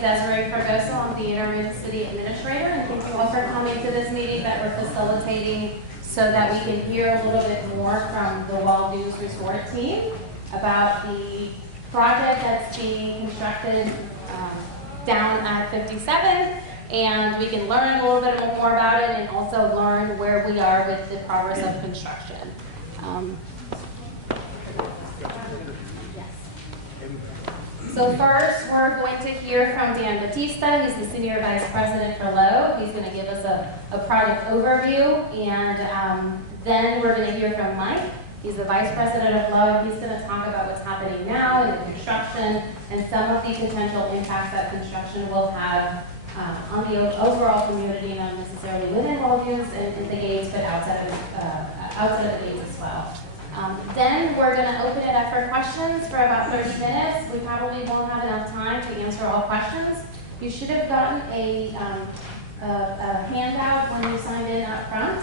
Desiree Fragoso. I'm the interim city administrator, and thank you all for coming to this meeting that we're facilitating so that we can hear a little bit more from the Wild Dunes Resort team about the project that's being constructed down at 57, and we can learn a little bit more about it and also learn where we are with the progress of construction. So first, we're going to hear from Dan Batista. He's the Senior Vice President for Lowe. He's going to give us a project overview, and then we're going to hear from Mike. He's the Vice President of Lowe. He's going to talk about what's happening now in the construction and some of the potential impacts that construction will have on the overall community, not necessarily within Wild Dunes and the gates, but outside of the gates as well. Then we're going to open it up for questions for about 30 minutes. We probably won't have enough time to answer all questions. You should have gotten a handout when you signed in up front.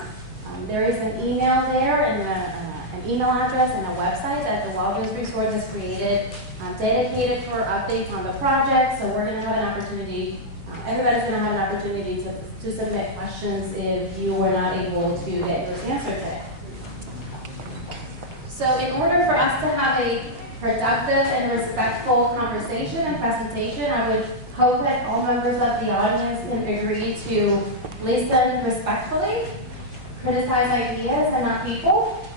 There is an email there and an email address and a website that the Wild Dunes Resort has created dedicated for updates on the project. So we're going to have an opportunity, everybody's going to have an opportunity to submit questions if you were not able to get yours answered today. So in order for us to have a productive and respectful conversation and presentation, I would hope that all members of the audience can agree to listen respectfully, criticize ideas and not people,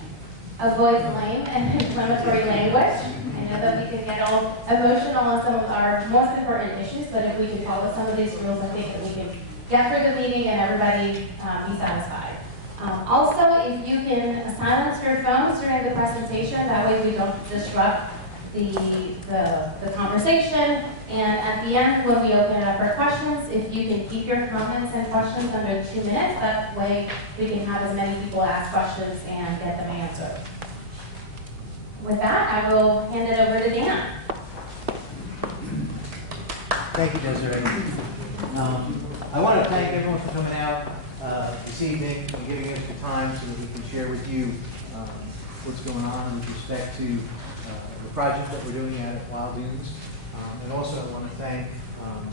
avoid lame and inflammatory language. I know that we can get all emotional on some of our most important issues, but if we can follow some of these rules, I think that we can get through the meeting and everybody be satisfied. Also, if you can silence your phones during the presentation, that way we don't disrupt the conversation. And at the end, when we open it up for questions, if you can keep your comments and questions under 2 minutes, that way we can have as many people ask questions and get them answered. With that, I will hand it over to Dan. Thank you, Desiree. I want to thank everyone for coming out this evening and giving us the time so that we can share with you what's going on with respect to the project that we're doing at Wild Dunes. And also I want to thank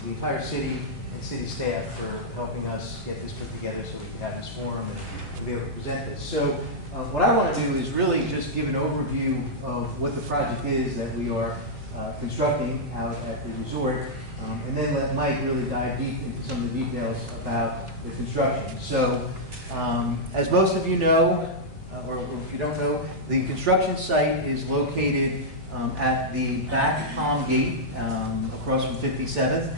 the entire city and city staff for helping us get this put together so we can have this forum and be able to present this. So what I want to do is really just give an overview of what the project is that we are constructing out at the resort, and then let Mike really dive deep into some of the details about the construction. So, as most of you know, or if you don't know, the construction site is located at the back Palm Gate, across from 57th.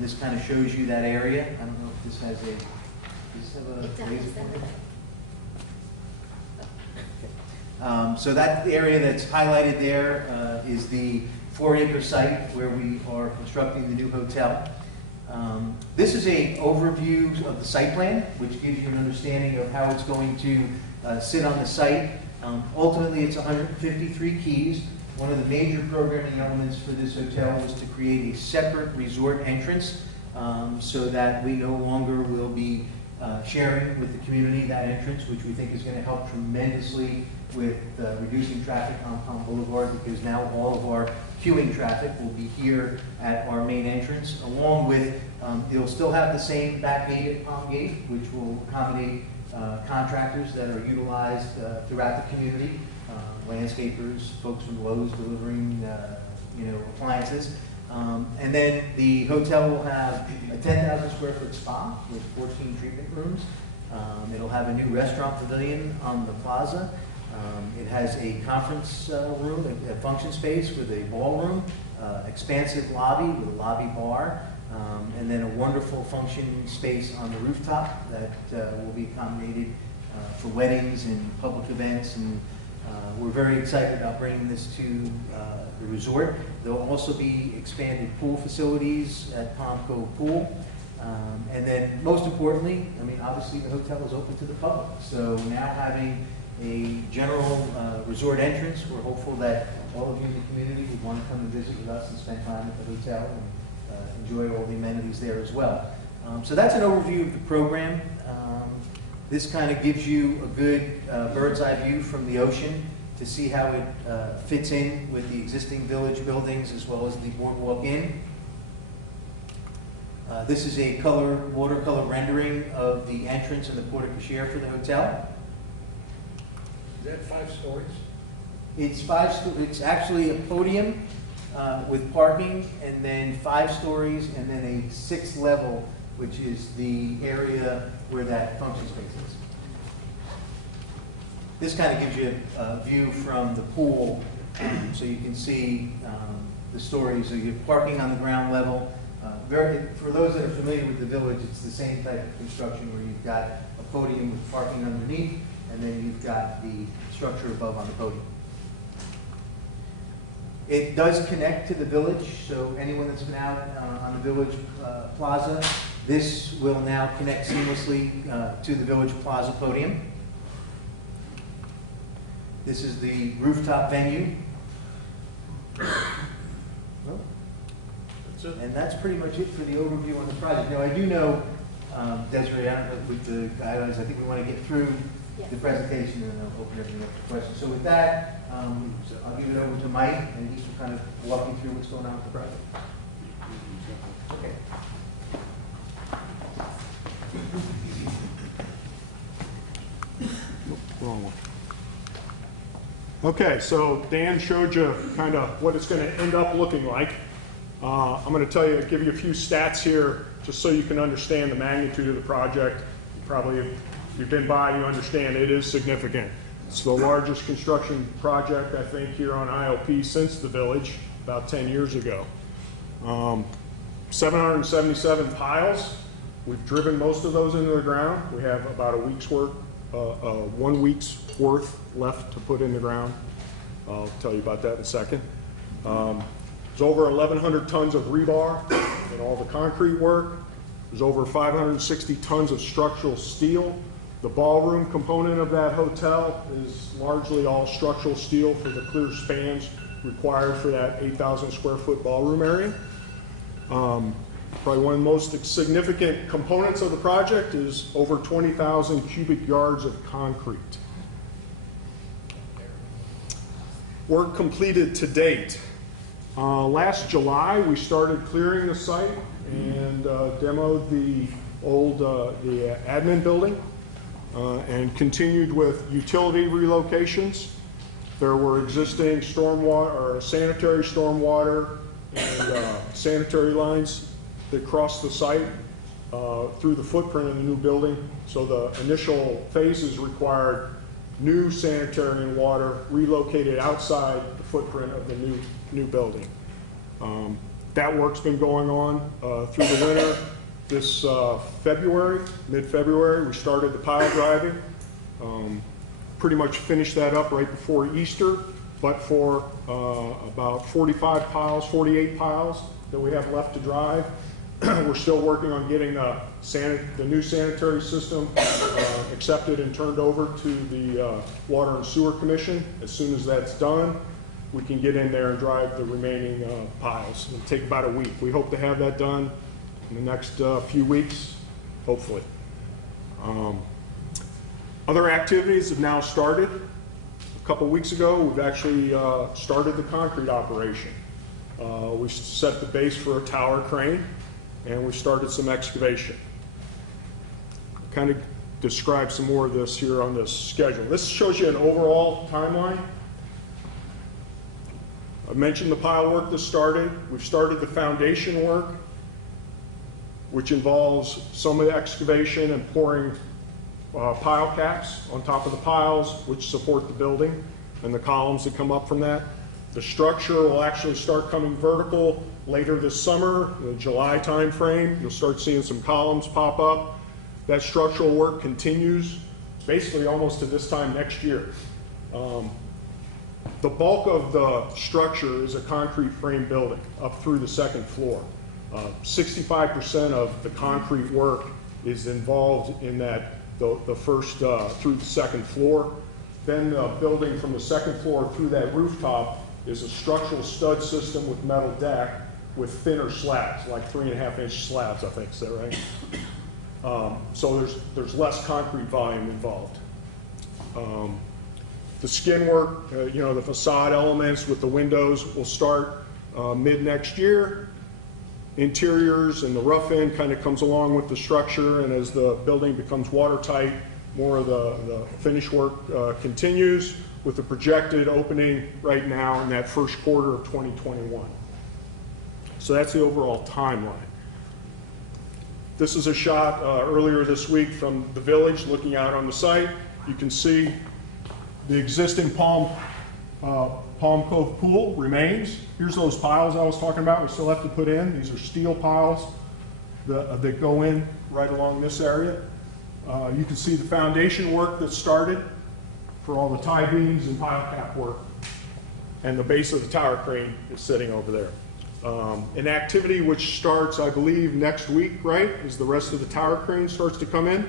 This kind of shows you that area. I don't know if this has a, does this have a laser pointer? Okay. So that area that's highlighted there is the 4-acre site where we are constructing the new hotel. This is an overview of the site plan, which gives you an understanding of how it's going to sit on the site. Ultimately, it's 153 keys. One of the major programming elements for this hotel is to create a separate resort entrance so that we no longer will be sharing with the community that entrance, which we think is going to help tremendously with reducing traffic on Palm Boulevard, because now all of our queuing traffic will be here at our main entrance, along with, it'll still have the same back gate at Palm Gate, which will accommodate contractors that are utilized throughout the community, landscapers, folks from Lowe's delivering appliances. And then the hotel will have a 10,000 square foot spa with 14 treatment rooms. It'll have a new restaurant pavilion on the plaza. It has a conference room, a function space with a ballroom, expansive lobby with a lobby bar, and then a wonderful function space on the rooftop that will be accommodated for weddings and public events. And we're very excited about bringing this to the resort. There will also be expanded pool facilities at Palm Cove Pool. And then most importantly, I mean, obviously the hotel is open to the public. So now having a general resort entrance, we're hopeful that all of you in the community would want to come and visit with us and spend time at the hotel and enjoy all the amenities there as well. So that's an overview of the program. This kind of gives you a good bird's eye view from the ocean to see how it fits in with the existing village buildings as well as the Boardwalk Inn. This is a watercolor rendering of the entrance and the porte-cochere for the hotel. Is that 5 stories? It's actually a podium with parking, and then 5 stories, and then a 6th level, which is the area where that function space is. This kind of gives you a view from the pool, so you can see the stories. So you have parking on the ground level. For those that are familiar with the village, it's the same type of construction where you've got a podium with parking underneath, and then you've got the structure above on the podium. It does connect to the village, so anyone that's been out on the village plaza, this will now connect seamlessly to the village plaza podium. This is the rooftop venue. That's it? And that's pretty much it for the overview on the project. Now, I do know, Desiree, I don't know, with the guidelines, I think we want to get through the presentation and then I'll open everything up to questions. So with that, I'll give it over to Mike and he will kind of walk you through what's going on with the project. Okay. Wrong one. Okay, so Dan showed you kind of what it's going to end up looking like. I'm going to give you a few stats here just so you can understand the magnitude of the project. Probably, if you've been by, you understand it is significant. It's the largest construction project, I think, here on IOP since the village, about 10 years ago. 777 piles. We've driven most of those into the ground. We have about a week's work, 1 week's worth left to put in the ground. I'll tell you about that in a second. There's over 1,100 tons of rebar and all the concrete work. There's over 560 tons of structural steel. The ballroom component of that hotel is largely all structural steel for the clear spans required for that 8,000 square foot ballroom area. Probably one of the most significant components of the project is over 20,000 cubic yards of concrete. Work completed to date. Last July, we started clearing the site and demoed the old the admin building and continued with utility relocations. There were existing sanitary stormwater and sanitary lines that crossed the site through the footprint of the new building. So the initial phases required new sanitary and water relocated outside the footprint of the new building. That work's been going on through the winter. This February, mid-February, we started the pile driving. Pretty much finished that up right before Easter, but for about 45 piles, 48 piles that we have left to drive. We're still working on getting the new sanitary system accepted and turned over to the Water and Sewer Commission. As soon as that's done, we can get in there and drive the remaining piles. It'll take about a week. We hope to have that done in the next few weeks, hopefully. Other activities have now started. A couple weeks ago, we've actually started the concrete operation. We set the base for a tower crane, and we started some excavation. Kind of describe some more of this here on this schedule. This shows you an overall timeline. I mentioned the pile work that started. We've started the foundation work, which involves some of the excavation and pouring pile caps on top of the piles, which support the building and the columns that come up from that. The structure will actually start coming vertical later this summer, the July time frame. You'll start seeing some columns pop up. That structural work continues basically almost to this time next year. The bulk of the structure is a concrete frame building up through the second floor. 65% of the concrete work is involved in that, the first through the second floor. Then the building from the second floor through that rooftop is a structural stud system with metal deck with thinner slabs, like 3.5-inch slabs, I think, is that right? So there's less concrete volume involved. The skin work, the facade elements with the windows will start mid next year. interiors and the rough end kind of comes along with the structure, and as the building becomes watertight, more of the finish work continues, with the projected opening right now in that first quarter of 2021. So that's the overall timeline. This is a shot earlier this week from the village looking out on the site. You can see the existing Palm Cove pool remains. Here's those piles I was talking about we still have to put in. These are steel piles that go in right along this area. You can see the foundation work that started for all the tie beams and pile cap work. And the base of the tower crane is sitting over there. An activity which starts, I believe, next week, right? As the rest of the tower crane starts to come in?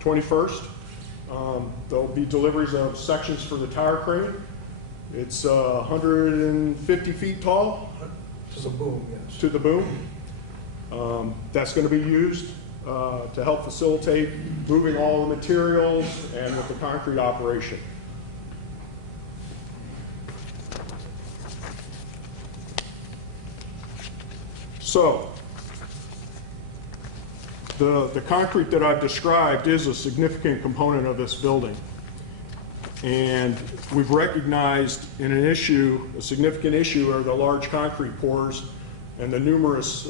21st. There'll be deliveries of sections for the tower crane. It's 150 feet tall. To the boom, yes. To the boom. That's going to be used to help facilitate moving all the materials and with the concrete operation. So, the concrete that I've described is a significant component of this building. And we've recognized in an issue, a significant issue, are the large concrete pours and the numerous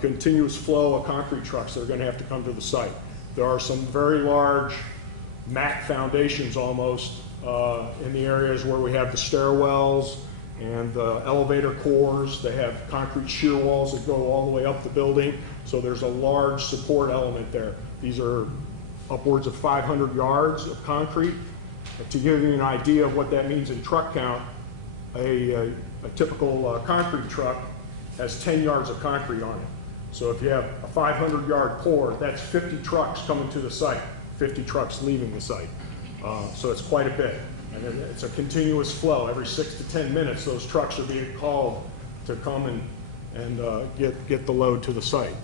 continuous flow of concrete trucks that are going to have to come to the site. There are some very large mat foundations almost in the areas where we have the stairwells and the elevator cores. They have concrete shear walls that go all the way up the building. So there's a large support element there. These are upwards of 500 yards of concrete. To give you an idea of what that means in truck count, a typical concrete truck has 10 yards of concrete on it. So if you have a 500-yard pour, that's 50 trucks coming to the site, 50 trucks leaving the site. So it's quite a bit. And it's a continuous flow. Every 6 to 10 minutes, those trucks are being called to come and get the load to the site.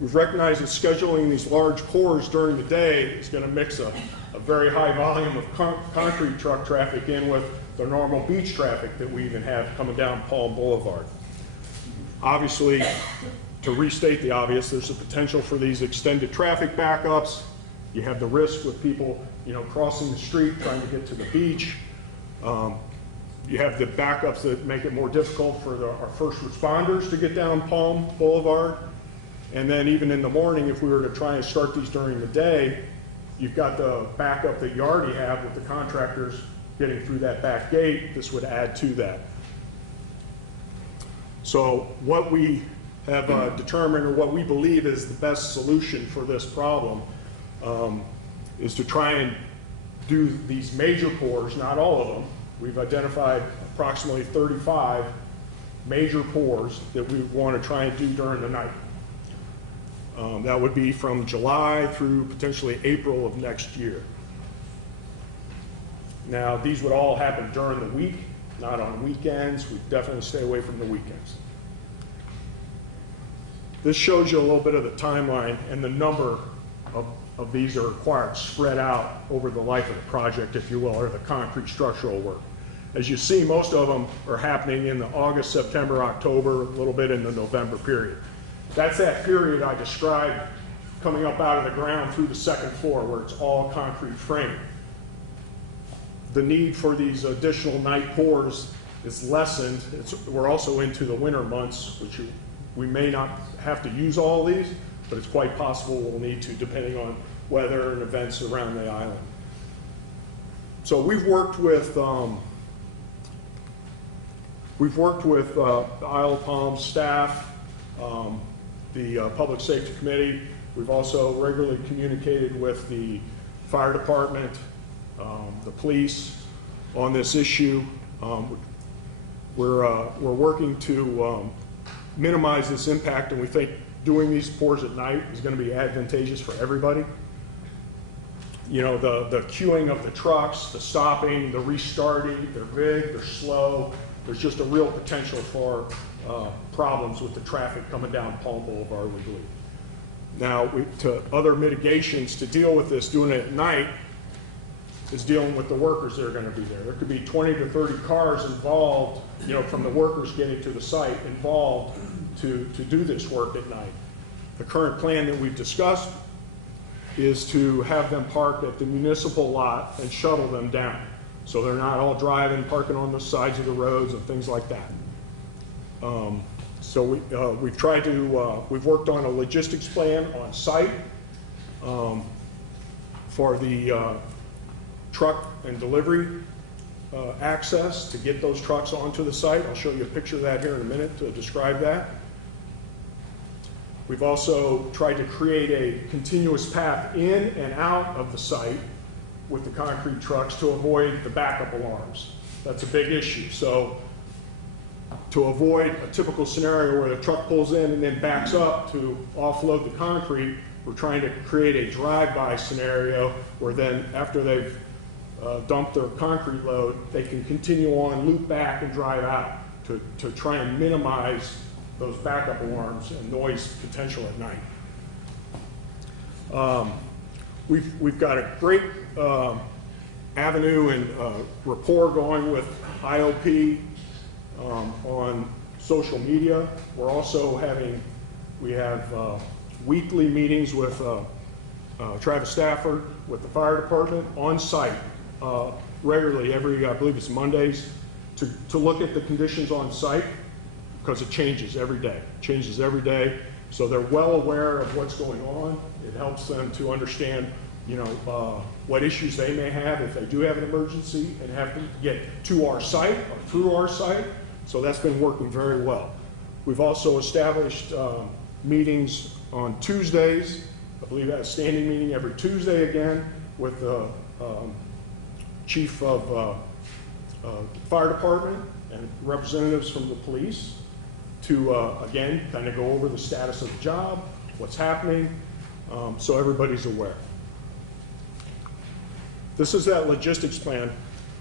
We've recognized that scheduling these large pours during the day is going to mix a very high volume of concrete truck traffic in with the normal beach traffic that we even have coming down Palm Boulevard. Obviously, to restate the obvious, there's a potential for these extended traffic backups. You have the risk with people, crossing the street trying to get to the beach. You have the backups that make it more difficult for our first responders to get down Palm Boulevard. And then even in the morning, if we were to try and start these during the day, you've got the backup that you already have with the contractors getting through that back gate. This would add to that. So what we have determined, or what we believe is the best solution for this problem, is to try and do these major pours, not all of them. We've identified approximately 35 major pours that we want to try and do during the night. That would be from July through potentially April of next year. Now, these would all happen during the week, not on weekends. We definitely stay away from the weekends. This shows you a little bit of the timeline and the number of these are required, spread out over the life of the project, if you will, or the concrete structural work. As you see, most of them are happening in the August, September, October, a little bit in the November period. That's that period I described coming up out of the ground through the second floor where it's all concrete frame. The need for these additional night pours is lessened. We're also into the winter months, which we may not have to use all these, but it's quite possible we'll need to, depending on weather and events around the island. So we've worked with the Isle of Palm staff, the Public Safety Committee. We've also regularly communicated with the fire department, the police on this issue. We're working to minimize this impact, and we think doing these pours at night is going to be advantageous for everybody. The queuing of the trucks, the stopping, the restarting, they're big, they're slow. There's just a real potential for problems with the traffic coming down Palm Boulevard, we believe. Now, to other mitigations to deal with this, doing it at night, is dealing with the workers that are going to be there. There could be 20 to 30 cars involved, from the workers getting to the site involved to do this work at night. The current plan that we've discussed is to have them parked at the municipal lot and shuttle them down. So they're not all driving, parking on the sides of the roads and things like that. So we've tried to, we've worked on a logistics plan on site for the truck and delivery access to get those trucks onto the site. I'll show you a picture of that here in a minute to describe that. We've also tried to create a continuous path in and out of the site with the concrete trucks to avoid the backup alarms. That's a big issue. So to avoid a typical scenario where the truck pulls in and then backs up to offload the concrete, we're trying to create a drive-by scenario where then after they've dumped their concrete load, they can continue on, loop back, and drive out to try and minimize those backup alarms and noise potential at night. We've got a great avenue and rapport going with IOP on social media. We're also we have weekly meetings with Travis Stafford, with the fire department on site regularly I believe it's Mondays, to look at the conditions on site, because it changes every day. So they're well aware of what's going on. It helps them to understand, what issues they may have if they do have an emergency and have to get to our site or through our site. So that's been working very well. We've also established meetings on Tuesdays. I believe that a standing meeting every Tuesday again with the chief of fire department and representatives from the police to, again, kind of go over the status of the job, what's happening, so everybody's aware. This is that logistics plan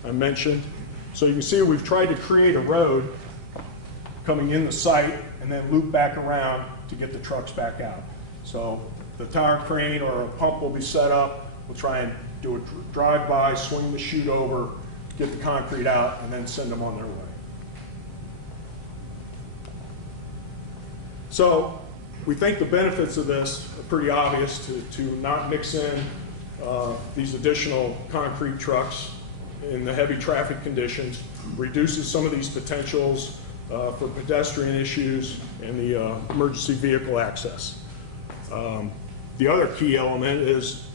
I mentioned. So you can see we've tried to create a road coming in the site and then loop back around to get the trucks back out. So the tower crane or a pump will be set up. We'll try and do a drive-by, swing the chute over, get the concrete out, and then send them on their way. So we think the benefits of this are pretty obvious to not mix in these additional concrete trucks in the heavy traffic conditions, reduces some of these potentials for pedestrian issues and the emergency vehicle access. The other key element is,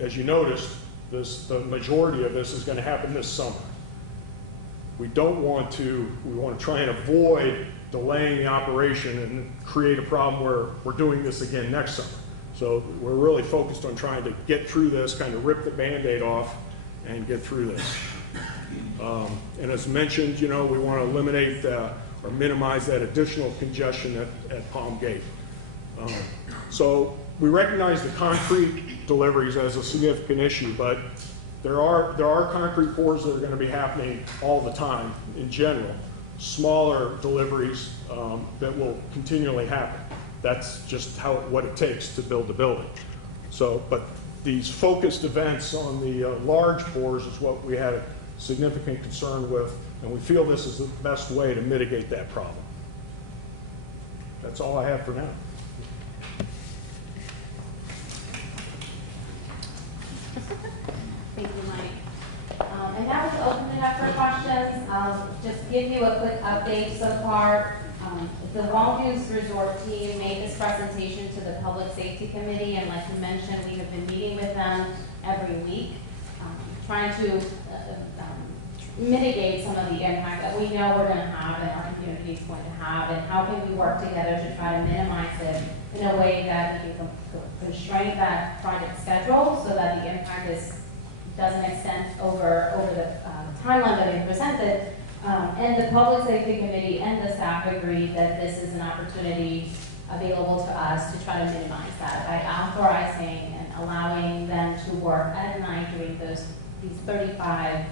as you noticed, the majority of this is going to happen this summer. We want to try and avoid delaying the operation and create a problem where we're doing this again next summer. So we're really focused on trying to get through this, kind of rip the Band-Aid off and get through this. And as mentioned, we want to eliminate or minimize that additional congestion at Palm Gate. So we recognize the concrete deliveries as a significant issue, but there are concrete pours that are going to be happening all the time in general. Smaller deliveries that will continually happen. That's just what it takes to build a building. So, but these focused events on the large pours is what we had a significant concern with, and we feel this is the best way to mitigate that problem. That's all I have for now. Thank you, Mike. And now to open it up for questions, just give you a quick update so far. The Longview Resort team made this presentation to the Public Safety Committee, and like you mentioned, we have been meeting with them every week, trying to mitigate some of the impact that we know we're going to have and our community is going to have, and how can we work together to try to minimize it in a way that we can constrain that project schedule so that the impact doesn't extend over the timeline that we presented. And the Public Safety Committee and the staff agreed that this is an opportunity available to us to try to minimize that by authorizing and allowing them to work at night during these 35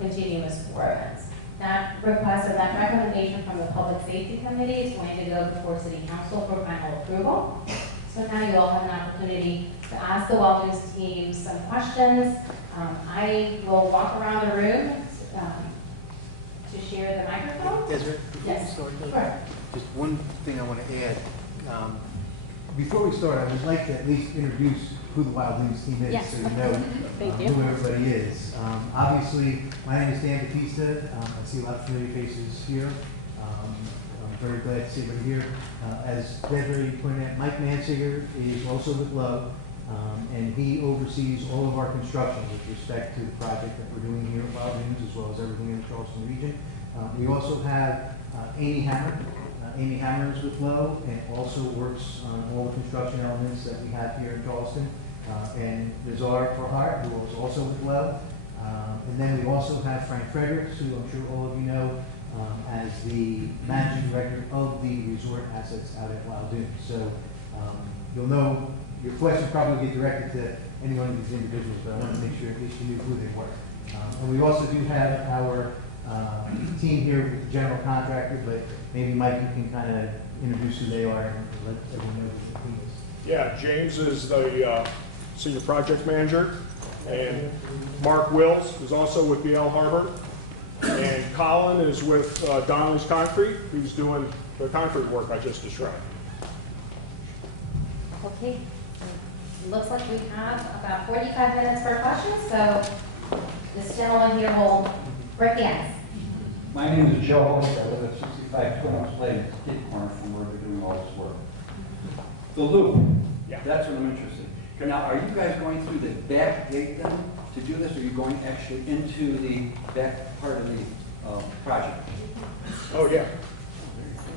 continuous events. That request or that recommendation from the Public Safety Committee is going to go before City Council for final approval. So now you all have an opportunity to ask the Wild News team some questions. I will walk around the room to share the microphone. Desiree, before we Yes, start, though, sure. just one thing I want to add. Before we start, I would like to at least introduce who the Wild News team is, Yes. so you know Thank you. who everybody is. Obviously, my name is Dan Batista. I see a lot of familiar faces here. I'm very glad to see everybody here. As Desiree pointed out, Mike Mansiger is also with Lowe, and he oversees all of our construction with respect to the project that we're doing here at Wild News, as well as everything in the Charleston region. We also have Amy Hammer. Amy Hammer is with Lowe and also works on all the construction elements that we have here in Charleston. And Nizar Farhart, who is also with Lowe. And then we also have Frank Fredericks, who I'm sure all of you know as the managing director of the resort assets out at Wild Dunes. So you'll know, your question probably get directed to any one of these individuals, but I want to make sure at least you knew who they were. And we also do have our team here with the general contractor, but maybe Mike, you can kind of introduce who they are and let everyone know who the team is. Yeah, James is the senior project manager, and Mark Wills is also with BL Harbor, and Colin is with Donnelly's Concrete, who's doing the concrete work I just described. Okay. It looks like we have about 45 minutes for questions, so this gentleman here will break the ice. My name is Joe Host. I live at 65 Twin Oaks Lane, Skid Corner, from where they're doing all this work. The loop, Yeah. that's what I'm interested in. Now, are you guys going through the back gate then to do this, or are you going actually into the back part of the project? Oh, yeah.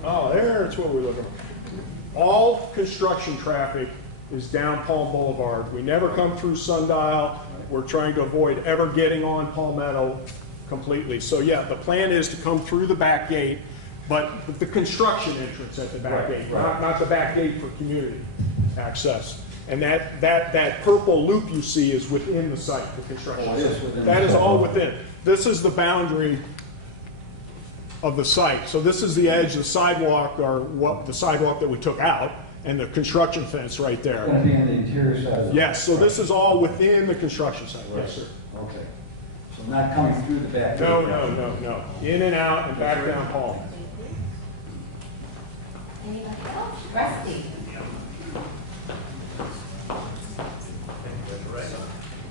Oh, there's what we're looking for. All construction traffic is down Palm Boulevard. We never come through Sundial. We're trying to avoid ever getting on Palmetto completely. So yeah, the plan is to come through the back gate, but the construction entrance at the back Right, gate, right. not the back gate for community access. And that purple loop you see is within the site, the construction. Oh, it is within That the is site. all within. This is the boundary of the site. So this is the edge, the sidewalk, or what the sidewalk that we took out, and the construction fence right It's there. going to be on the interior side of the... Yes, so this is all within the construction site. Yes, sir. Okay. So not coming through the back gate? No. In and out and back down Palm. Anybody else? Rusty.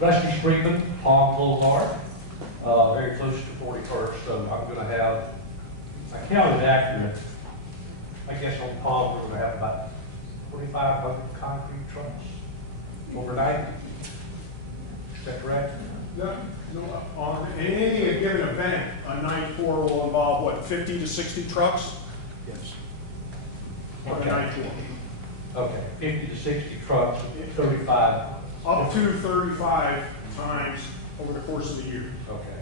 Rusty Spreedman, Palm Boulevard, very close to 41st. So I'm going to have, I counted accurate, I guess on Palm we're going to have about 4,500 concrete trucks overnight. Is that correct? No, on any given event, a night tour will involve, what, 50 to 60 trucks? Yes. On a Okay. night tour. Okay, 50 to 60 trucks, 35. Up to 35 times over the course of the year. Okay,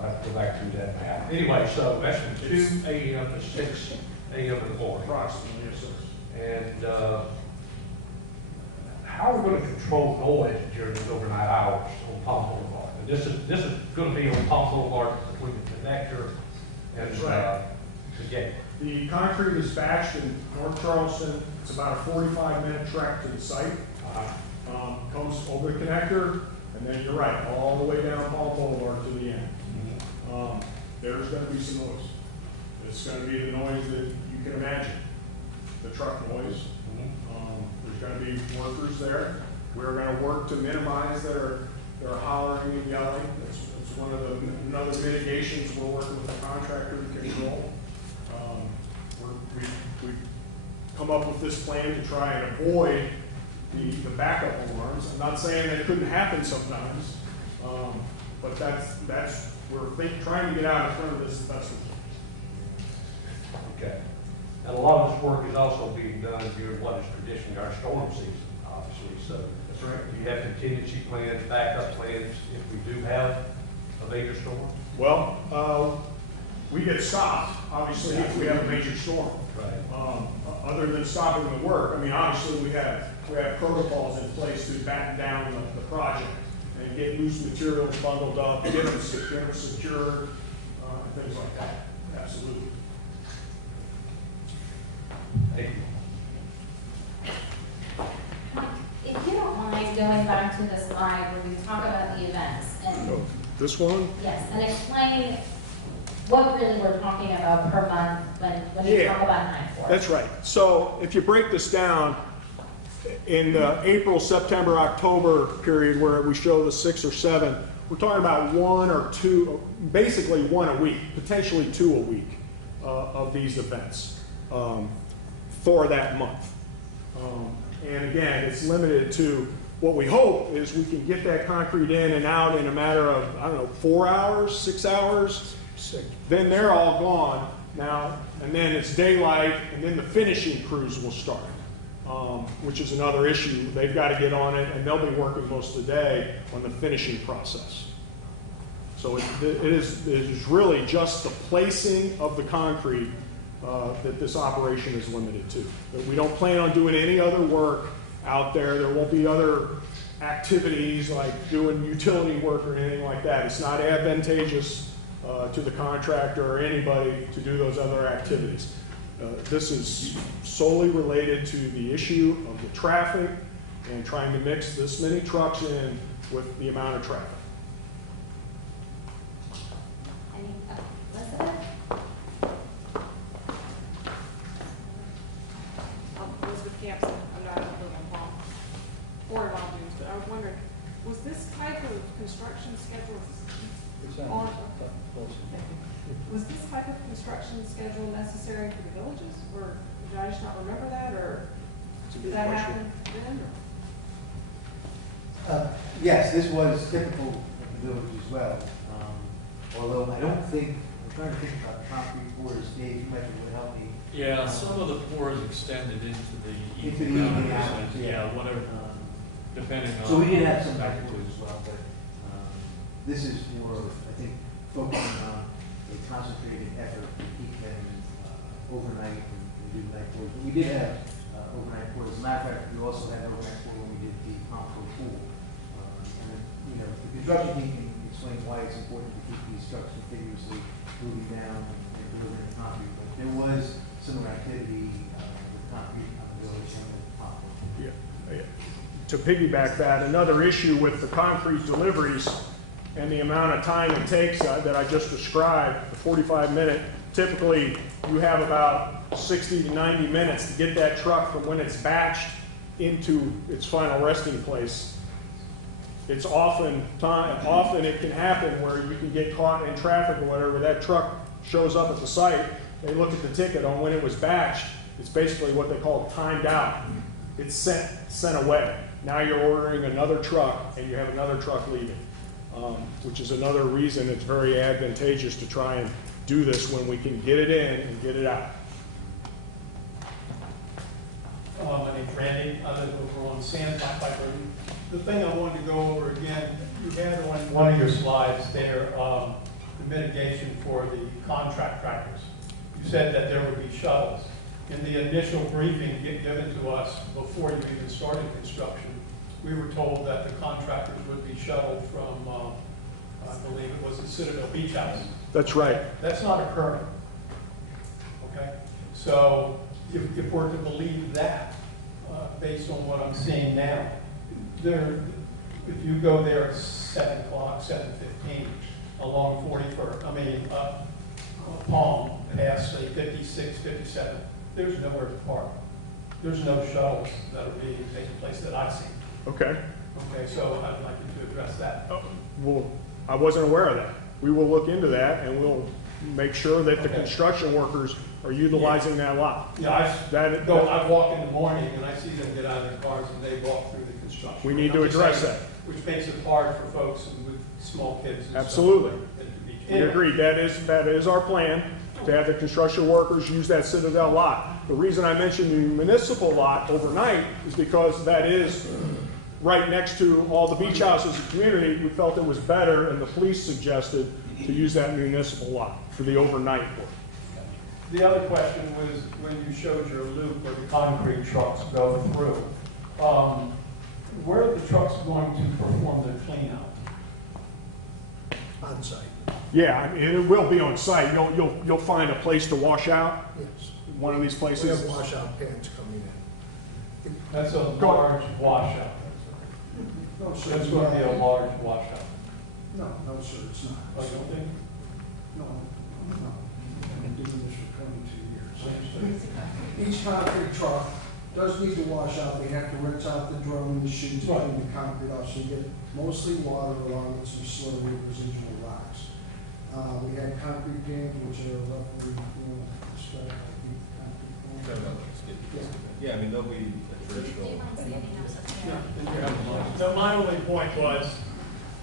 I'll have to go back through that math. Anyway, so that's from 2 a.m. to 6 a.m. in the morning. Approximately, yes, sir. And how are we going to control noise during those overnight hours on Palm Boulevard? And this is going to be on Palm Boulevard between the connector and That's right. the gate. The concrete is batched in North Charleston. It's about a 45-minute trek to the site. Comes over the connector, and then you're right, all the way down Palm Boulevard to the end. There's going to be some noise. It's going to be the noise that you can imagine, the truck noise. There's going to be workers there. We're going to work to minimize their hollering and yelling. It's one of the another mitigations we're working with the contractor to control. We've come up with this plan to try and avoid the backup alarms. I'm not saying that it couldn't happen sometimes, but that's we're trying to get out in front of this as best we can. Okay. And a lot of this work is also being done during what is traditionally our storm season, obviously. So That's right. do you have contingency plans, backup plans if we do have a major storm? Well, we get stopped, obviously, if we have a major storm. Right. Other than stopping the work, I mean, obviously, we have protocols in place to batten down the project and get loose materials bundled up, get them secured, things like that. Absolutely. Thank you. to the slide where we talk about the events. And Oh, this one? yes, and explain what really we're talking about per month when you Yeah. talk about 9/4. That's right. So if you break this down, in the April, September, October period where we show the 6 or 7, we're talking about 1 or 2, basically 1 a week, potentially 2 a week of these events for that month. And again, it's limited to what we hope is we can get that concrete in and out in a matter of, I don't know, 4 hours, 6 hours. Then they're all gone now, and then it's daylight, and then the finishing crews will start, which is another issue. They've got to get on it, and they'll be working most of the day on the finishing process. So it is really just the placing of the concrete that this operation is limited to. But we don't plan on doing any other work out there. There won't be other activities like doing utility work or anything like that. It's not advantageous to the contractor or anybody to do those other activities. This is solely related to the issue of the traffic and trying to mix this many trucks in with the amount of traffic. Elizabeth? Elizabeth Campson, I'm not living on Palm, or in Palm Dunes, but I was wondering, was this type of construction schedule on, was this type of construction schedule necessary for the villages, or did I just not remember that, or did that happen then? Yes, this was typical of the village as well. Although I don't think, I'm trying to think about concrete pours, Dave, you might be able to help me. Yeah, some of the pours extended into the Into the evening evening hours, hours, and, yeah. whatever, depending on. So we did have some back magnitude. as well, but this is more, I think, focusing on a concentrated effort to keep them overnight and do night pours. But we did have overnight pours. As a matter of fact, we also had overnight pour when we did the Pompo pool. The construction team can explain why it's important to keep these trucks continuously moving down and delivering concrete. But there was similar activity with concrete on the village and the Pompo. Yeah. To piggyback that, another issue with the concrete deliveries and the amount of time it takes that I just described, the 45-minute, typically you have about 60 to 90 minutes to get that truck from when it's batched into its final resting place. It's often it can happen where you can get caught in traffic or whatever. That truck shows up at the site, they look at the ticket on when it was batched. It's basically what they call timed out. It's sent away. Now you're ordering another truck and you have another truck leaving, which is another reason it's very advantageous to try and do this when we can get it in and get it out. My name's Randy. I live over on Sandpiper Road. The thing I wanted to go over again, you had on one of your slides there, the mitigation for the contract tractors. You said that there would be shuttles. In the initial briefing given to us before you even started construction, we were told that the contractors would be shuttled from, I believe it was the Citadel Beach House. That's right. That's not occurring. Okay? So if we're to believe that, based on what I'm seeing now, if you go there at 7 o'clock, 7:15, along 41st, Palm, past say 56, 57, there's nowhere to park. There's no shuttles that are being taking place that I've seen. Okay. Okay, so I'd like you to address that. Well, I wasn't aware of that. We will look into that and we'll make sure that the Okay. construction workers are utilizing that lot. Yeah, I walk in the morning and I see them get out of their cars and they walk through the construction. We need to I'm just address saying, that. Which makes it hard for folks with small kids and stuff. Absolutely. at the beach. We agree, that is our plan, to have the construction workers use that Citadel lot. The reason I mentioned the municipal lot overnight is because that is right next to all the beach houses in the community. We felt it was better, and the police suggested to use that municipal lot for the overnight work. The other question was when you showed your loop where the concrete trucks go through, where are the trucks going to perform their clean out? On site, Yeah, I mean, it will be on site. You'll find a place to wash out, yes. one of these We places. have washout pans coming in. That's a large washout. No, sir. That's going to be a large washout. No, sir, it's not. Oh, you don't think? No. I've been doing this for 22 years. Each concrete truck does need to wash out. They have to rinse out the drum and the chutes, Right. clean the concrete off, so you get mostly water along with some slurry residual rocks. We have concrete pans, which are roughly, spread out like the concrete pans. Yeah, I mean, they'll be a traditional. So my only point was,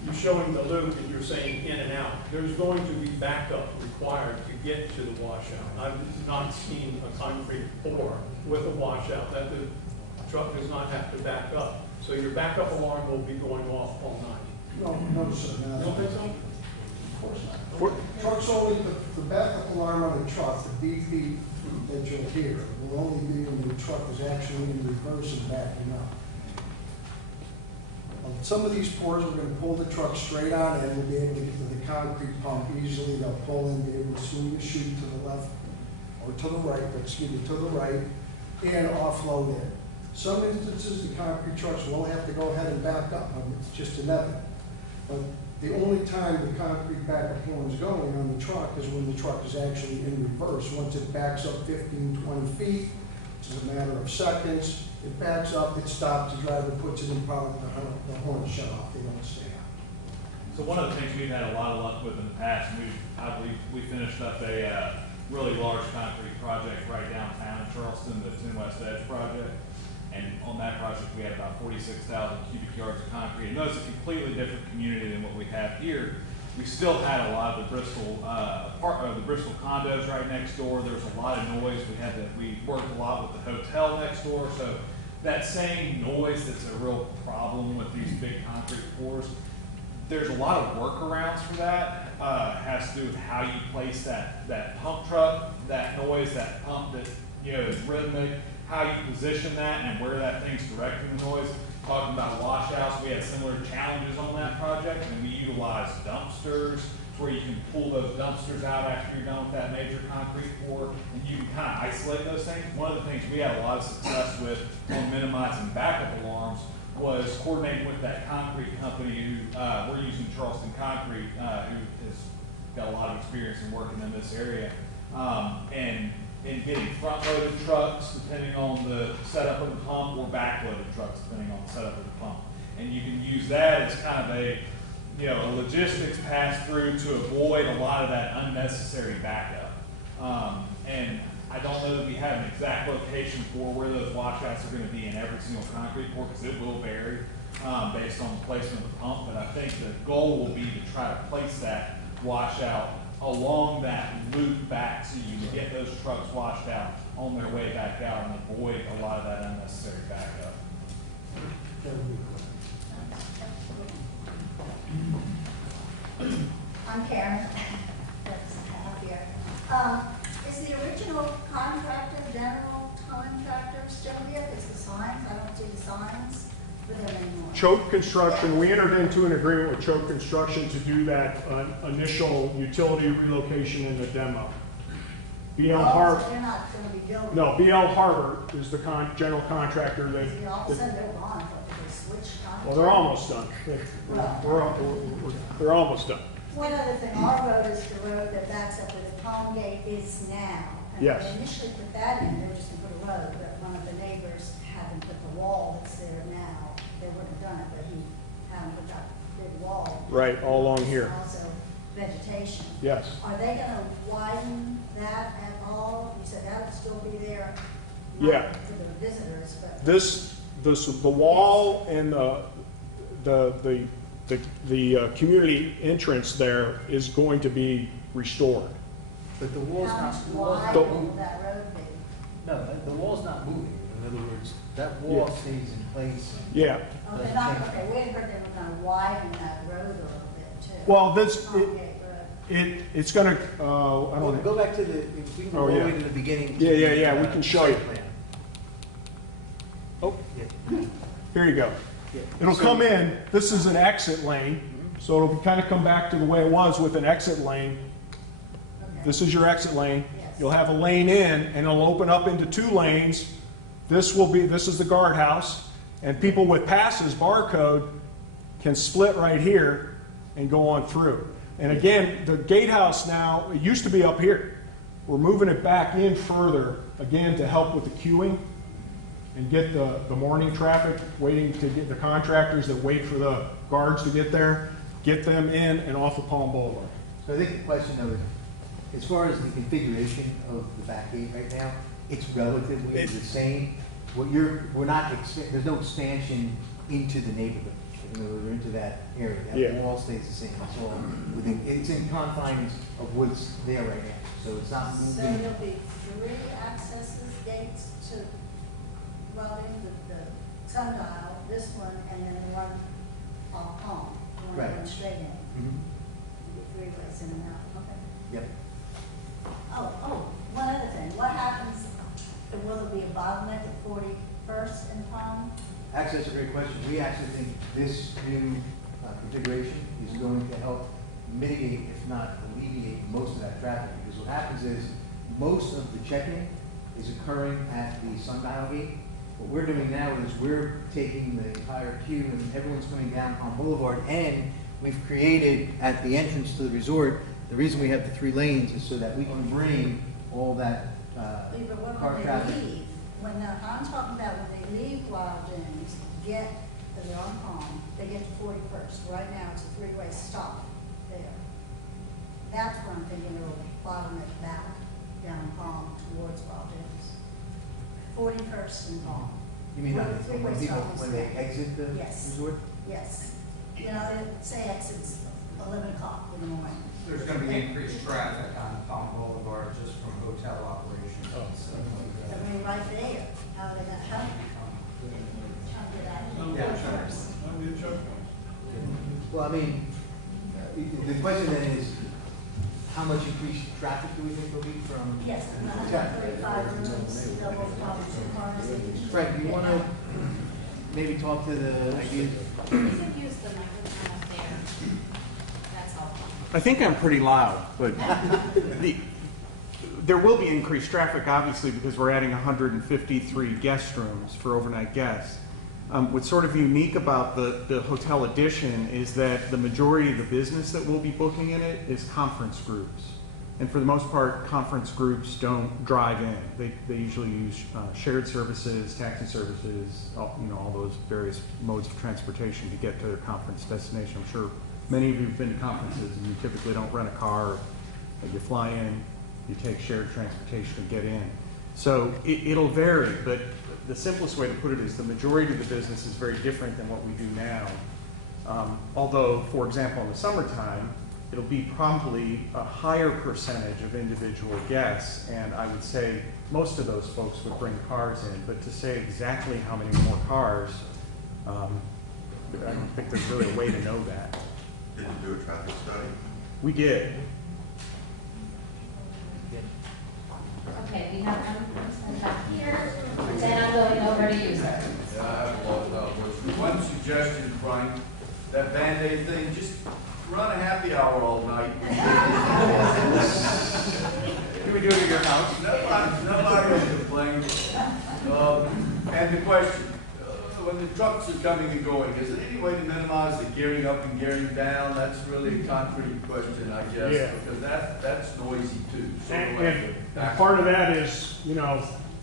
you're showing the loop and you're saying in and out. There's going to be backup required to get to the washout. I've not seen a concrete pour with a washout that the truck does not have to back up. So your backup alarm will be going off all night. No, sir. You No. don't think so? Of course not. Trucks only, the backup alarm on the truck, the BP that you'll hear, will only be when the truck is actually in reverse and backing up. On some of these pours, we're gonna pull the truck straight on in, we'll be able to get to the concrete pump easily, they'll pull in, be able to swing the chute to the left, or to the right, but excuse me, to the right, and offload in. Some instances, the concrete trucks will have to go ahead and back up, it's just inevitable. But the only time the concrete backup horn is going on the truck is when the truck is actually in reverse. Once it backs up 15, 20 feet, which is a matter of seconds, it backs up, it stops, the driver puts it in power, the horn is shut off, they don't stay on. So one of the things we've had a lot of luck with in the past, and I believe we finished up a really large concrete project right downtown in Charleston, the 10 West Edge project. And on that project, we had about 46,000 cubic yards of concrete. And that's a completely different community than what we have here. We still had a lot of the Bristol condos right next door. There was a lot of noise. We worked a lot with the hotel next door. So that same noise that's a real problem with these big concrete pours, there's a lot of workarounds for that. Has to do with how you place that pump truck, that noise, that pump that is rhythmic, how you position that and where that thing's directing the noise. Talking about washouts, we had similar challenges on that project, and we utilized dumpsters where you can pull those dumpsters out after you're done with that major concrete pour, and you can kind of isolate those things. One of the things we had a lot of success with on minimizing backup alarms was coordinating with that concrete company who we're using Charleston Concrete, who has got a lot of experience in working in this area, and getting front-loaded trucks depending on the setup of the pump, or back-loaded trucks depending on the setup of the pump. And you can use that as kind of a logistics pass-through to avoid a lot of that unnecessary backup. And I don't know that we have an exact location for where those washouts are going to be in every single concrete pour, because it will vary based on the placement of the pump. But I think the goal will be to try to place that washout along that loop back, so you can get those trucks washed out on their way back out and avoid a lot of that unnecessary backup. I'm Karen. That's up here. Is the original contractor, general contractor, still here? Is the signs? I don't see the signs for them anymore. Choke Construction, we entered into an agreement with Choke Construction to do that initial utility relocation and the demo. BL Harbor. So they're not going to be building. No, BL Harbor is the general contractor that. See, all of a sudden they're gone, but they switched contractors. Well, they're almost done. They're almost done. One other thing, our road is the road that backs up where the Palm Gate is now. And Yes. when they initially put that in, they were just going to put a road, but one of the neighbors hadn't put the wall that's there now. They would have done it, but he hadn't put that big wall. Right, all along here. Also vegetation. Yes. Are they going to widen that at all? You said that would still be there. not Yeah. For the visitors, but. The wall and the community entrance there is going to be restored. But the wall's How not, much the wall's wide not will moving. that road be? No, the wall's not moving. In other words, that wall Yeah. stays in place. Yeah. Oh, they're not, okay, we had heard they were gonna widen that road a little bit too. Well, this, Palm Gate Road. it's gonna, I Well, don't know. go back to the, if we can go Oh, all the yeah. way to the beginning. Yeah, we can show you. Site plan. Oh, Yeah. here you go. Yeah. It'll So- come in, this is an exit lane, so it'll kind of come back to the way it was with an exit lane. Okay. This is your exit lane. Yes. You'll have a lane in, and it'll open up into two lanes. This is the guardhouse, and people with passes, barcode, can split right here and go on through. And again, the gatehouse now, it used to be up here. We're moving it back in further, again, to help with the queuing and get the morning traffic, waiting to get the contractors that wait for the guards to get there, get them in and off of Palm Boulevard. So I think the question though, is, as far as the configuration of the back gate right now, it's relatively the same. We're not, there's no expansion into the neighborhood, or into that area. Yeah. That wall stays the same. It's all within, it's in confines of what's there right now. So it's not So moving. there'll be 3 accesses, gates to, well, into the sundial, this one, and then the one off home, the one Right. going straight in. Mhm. You get 3 ways in and out, okay. Yep. One other thing, what happens, will there be a bottleneck at 41st and Palm? Actually, that's a great question. We actually think this new configuration is going to help mitigate, if not alleviate, most of that traffic. Because what happens is, most of the check-in is occurring at the sundial gate. What we're doing now is we're taking the entire queue and everyone's coming down Palm Boulevard, and we've created at the entrance to the resort, the reason we have the 3 lanes is so that we can bring all that But car when traffic. they leave, I'm talking about when they leave Wild Dunes, they're on Palm, they get to 41st. Right now, it's a 3-way stop there. That's what I'm thinking it'll bottleneck back down Palm towards Wild Dunes. 41st and Palm. You mean Where that the three-way when people, stop is when they there. exit the Yes. resort? Yes. You know, say exits 11 o'clock in the morning. There's going to be increased traffic on Palm Boulevard just from hotel operations. I mean, right there, how they got help. Well, I mean, the question then is, how much increased traffic do we think will be from? Yes, 135 rooms, double, probably 2 cars. Frank, do you want to maybe talk to the ideas? You can use the microphone up there. That's all. I think I'm pretty loud, but there will be increased traffic, obviously, because we're adding 153 guest rooms for overnight guests. What's sort of unique about the hotel addition is that the majority of the business that we'll be booking in it is conference groups. And for the most part, conference groups don't drive in. They usually use shared services, taxi services, all those various modes of transportation to get to their conference destination. I'm sure many of you have been to conferences and you typically don't rent a car. You fly in, you take shared transportation to get in. So it'll vary, but the simplest way to put it is the majority of the business is very different than what we do now. Although, for example, in the summertime, it'll be probably a higher percentage of individual guests, and I would say most of those folks would bring cars in, but to say exactly how many more cars, I don't think there's really a way to know that. Did you do a traffic study? We did. Okay, we have one back here, then I'm going over to you, sir. Yeah, I have a lot of one suggestion, Frank, that Band-Aid thing, just run a happy hour all night. Can we do it at your house? Nobody will complain. And the question, when the trucks are coming and going, is there any way to minimize the gearing up and gearing down? That's really a concrete question, I guess, Yeah. because that's noisy too. Sort of like And the back- part of that is,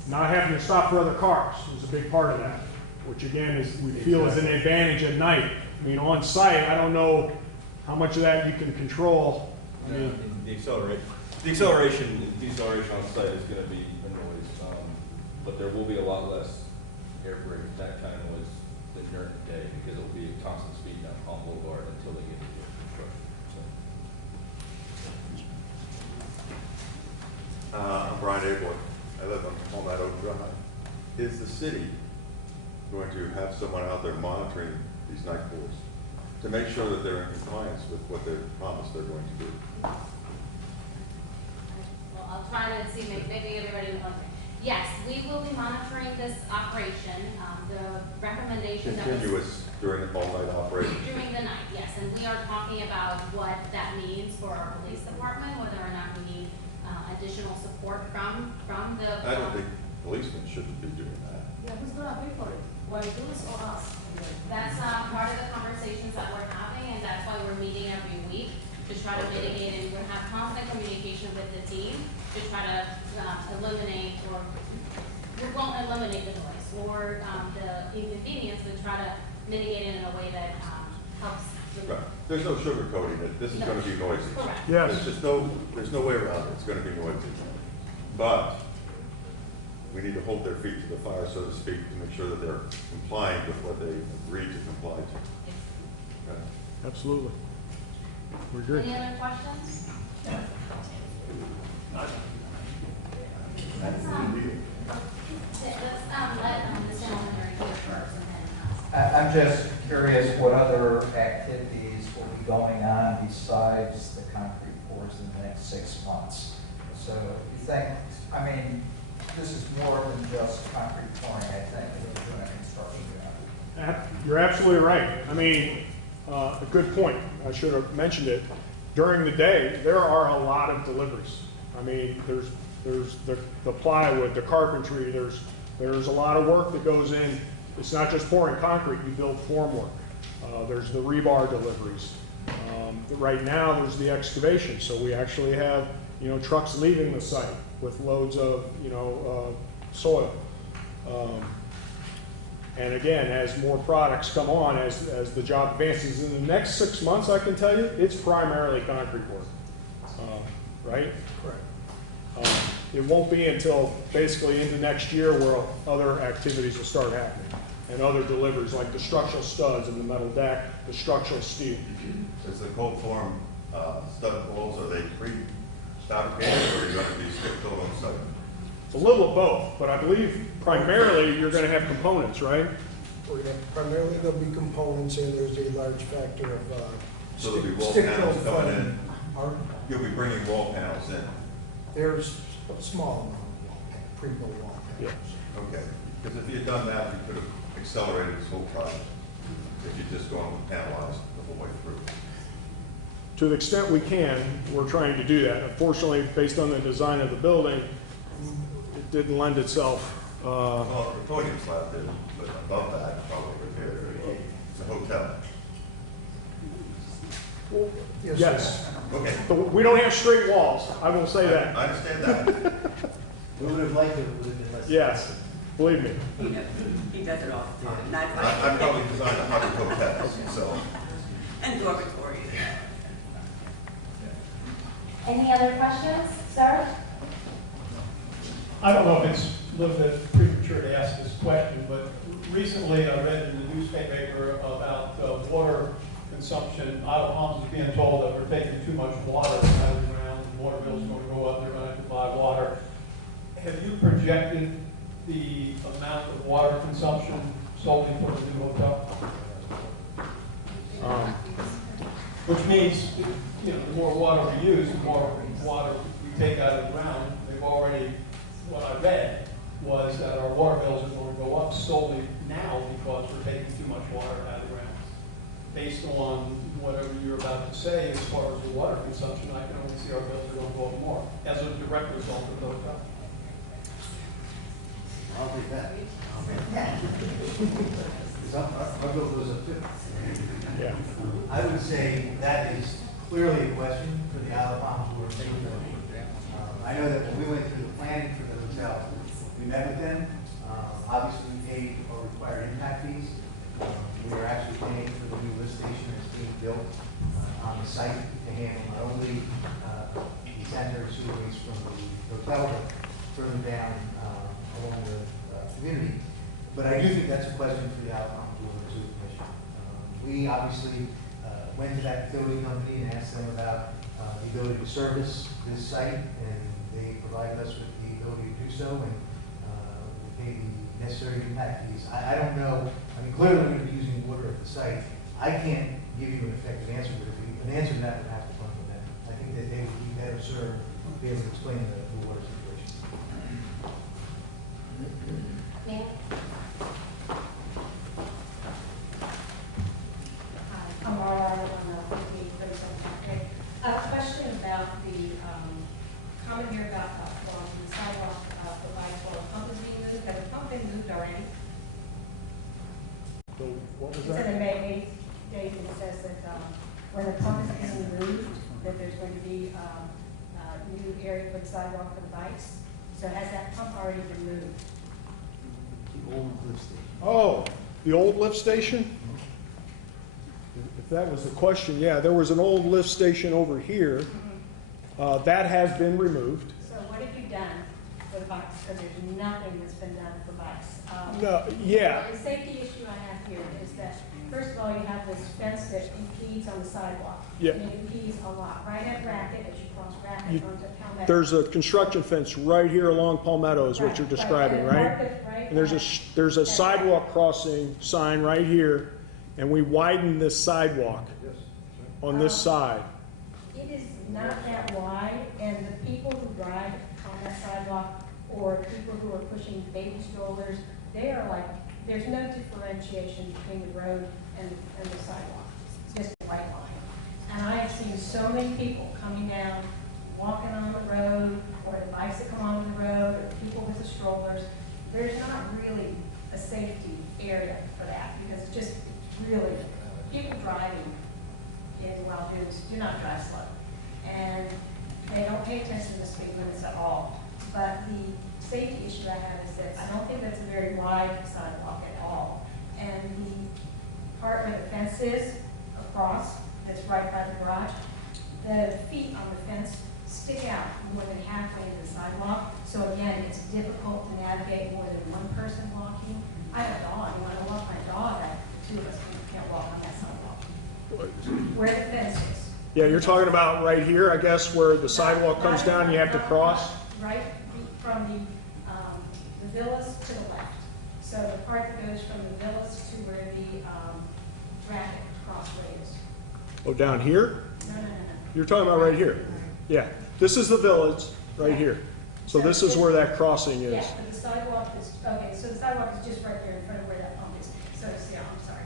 not having to stop for other cars is a big part of that, which again is, we feel is an advantage at night. I mean, on site, I don't know how much of that you can control. I mean, The acceleration on site is going to be a noise, but there will be a lot less air brake, that kind of noise than during the day, because it will be a constant speed down Palm Boulevard until they get into construction. I'm Brian Abel. I live on Palmetto Drive. Is the city going to have someone out there monitoring these night pools to make sure that they're in compliance with what they've promised they're going to do? Well, I'll try to see, maybe everybody knows. Yes, we will be monitoring this operation. The recommendation that was Continuous during the all-night operation? during the night, yes, and we are talking about what that means for our police department, whether or not we need additional support from the. I don't think policemen shouldn't be doing that. Yeah, who's gonna pay for it? White Dunes or us? That's part of the conversation conversations that we're having, and that's why we're meeting every week to try to mitigate, and we're have constant communication with the team to try to eliminate, or we won't eliminate the noise or the inconvenience, but try to mitigate it in a way that helps. Right. There's no sugarcoating it. This is No. going to be noisy. Correct. Yes. There's no way around it. It's going to be noisy. But we need to hold their feet to the fire, so to speak, to make sure that they're complying with what they agreed to comply to. Okay. Absolutely. We're good. Any other questions? Let's let the gentleman here first, and then I'm just curious what other activities will be going on besides the concrete pours in the next 6 months? So you think, I mean, this is more than just concrete pouring, I think, we're doing a construction job. You're absolutely right. I mean, a good point. I should have mentioned it. During the day, there are a lot of deliveries. I mean, there's the plywood, the carpentry, there's a lot of work that goes in. It's not just pouring concrete, you build formwork. There's the rebar deliveries. Right now, there's the excavation, so we actually have, trucks leaving the site with loads of, soil. And again, as more products come on, as the job advances in the next 6 months, I can tell you, it's primarily concrete work, right? Correct. It won't be until basically into next year where other activities will start happening, and other deliveries like the structural studs and the metal deck, the structural steel. Is the cold form stud walls, are they pre-fabricated, or are you going to be stick-built on site? It's a little of both, but I believe primarily you're going to have components, right? Primarily there'll be components, and there's a large factor of So there'll be wall stick-built panels coming foam. in? You'll be bringing wall panels in? There's a small amount of wall pre-built wall panels. Okay, because if you had done that, you could have accelerated this whole project if you'd just gone with panelized the whole way through. To the extent we can, we're trying to do that. Unfortunately, based on the design of the building, it didn't lend itself. Well, the podium slab did, but above that, probably repaired. It's a hotel. Yes. Okay. But we don't have straight walls, I will say that. I understand that. We would have liked it if it would have been less. Yes, believe me. He does it all the time. Not I probably designed 100 hotels, so. And dormitories. Any other questions, sir? I don't know if it's a little bit premature to ask this question, but recently I read in the newspaper about water consumption. Isle of Palms is being told that we're taking too much water out of the ground, and water bills are going to go up, they're going to have to buy water. Have you projected the amount of water consumption solely for the new hotel? Which means, the more water we use, the more water we take out of the ground. They've already, what I read was that our water bills are going to go up solely now because we're taking too much water out of the ground. Based on whatever you're about to say as far as the water consumption, I can only see our bills are going to go up more as a direct result of the hotel. I'll take that. Because our bill goes up too. Yeah. I would say that is clearly a question for the Isle of Palms Board of Safety. I know that when we went through the planning for the hotel, we met with them. Obviously, we paid or required impact fees. We are actually paying for the new lift station that's being built on the site to handle not only the sanitary sewer waste from the hotel, but further down along the community. But I do think that's a question for the Isle of Palms Board of Sewer Commission. We obviously went to that utility company and asked them about the ability to service this site, and they provided us with the ability to do so, and we paid the necessary impact fees. I don't know, clearly we're going to be using water at the site. I can't give you an effective answer, but an answer to that would have to come from them. I think that they would be better served to be able to explain the water situation. Ma'am? I'm Laura on a question about the comment here about the sidewalk provided while the pump is being moved. Has the pump been moved already? So what was It's in that? the May David, it says that when the pump is being moved, that there's going to be a new area for the sidewalk for the bikes. So has that pump already been moved? The old lift station. Oh, the old lift station? If that was the question, yeah, there was an old lift station over here. That has been removed. So what have you done for the bikes? Because there's nothing that's been done for bikes. No, yeah. The safety issue I have here is that, first of all, you have this fence that impedes on the sidewalk. Yeah. And it impedes a lot, right at Racket, as you cross Racket onto Palmetto. There's a construction fence right here along Palmetto is what you're describing, right? And there's a sidewalk crossing sign right here, and we widened this sidewalk on this side. It is not that wide, and the people who drive on that sidewalk, or people who are pushing baby strollers, they are like, there's no differentiation between the road and the sidewalk. It's just a white line. And I have seen so many people coming down, walking on the road, or the bikes that come onto the road, or people with the strollers. There's not really a safety area for that, because it's just really, people driving in Wild Dunes do not drive slow. And they don't pay attention to the speed limits at all. But the safety issue I have is that I don't think that's a very wide sidewalk at all. And the part where the fence is across, that's right by the garage, the feet on the fence stick out more than halfway into the sidewalk. So again, it's difficult to navigate more than one person walking. I have a dog, and when I walk my dog, the two of us can't walk on that sidewalk. Where the fence is. Yeah, you're talking about right here, I guess, where the sidewalk comes down, you have to cross? Right from the villas to the left. So the part that goes from the villas to where the Racket crossway is. Oh, down here? No. You're talking about right here? Yeah, this is the village, right here. So this is where that crossing is. Yeah, but the sidewalk is, okay, so the sidewalk is just right there in front of where that pump is. So, yeah, I'm sorry.